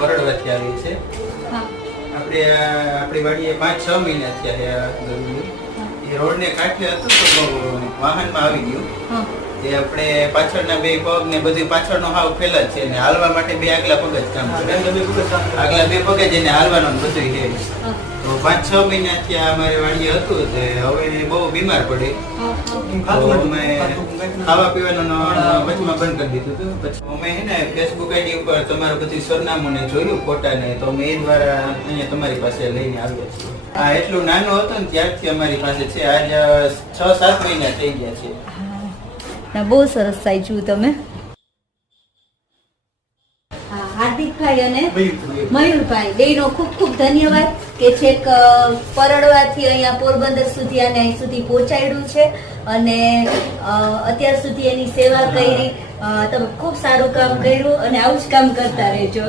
પરડવાથી આવી છે. આપણી વાડીએ 5-6 મહિના થયા. એ રોડ ને કાંઠે હતું તો વાહનમાં આવી ગયું. તે આપણે પાછળના બે પગ ને બધું પાછળનો હાવ ફેલ જ છે ને હાલવા માટે બે આગલા પગ જ કામ કરે. આગલા બે પગ જ એને હાલવાનું બધું છે. તો 5-6 મહિના થયા અમારે વાડીએ હતું તે હવે બહુ બીમાર પડી. ખાવા પીવાનું વચમાં બંધ કરી દીધું હતું. પછી અમે હે ને ફેસબુક આઈડી ઉપર તમારું બધું સરનામું ને જોયું ફોટા ને તો અમે એ દ્વારા અહીંયા તમારી પાસે લઈને આવ્યા છીએ. હા, એટલું નાનું હતું ને ત્યારથી અમારી પાસે છે. આજ 6-7 મહિના થઈ ગયા છે. બહુ સરસ સાચું તમે. હાર્દિકભાઈ અને મયુરભાઈ બેનો ખૂબ ખૂબ ધન્યવાદ કે છેક પરડવાથી અહીંયા પોરબંદર સુધી અને અહીં સુધી પહોંચાડ્યું છે અને અત્યાર સુધી એની સેવા કરી. તમે ખૂબ સારું કામ કર્યું અને આવું જ કામ કરતા રહેજો.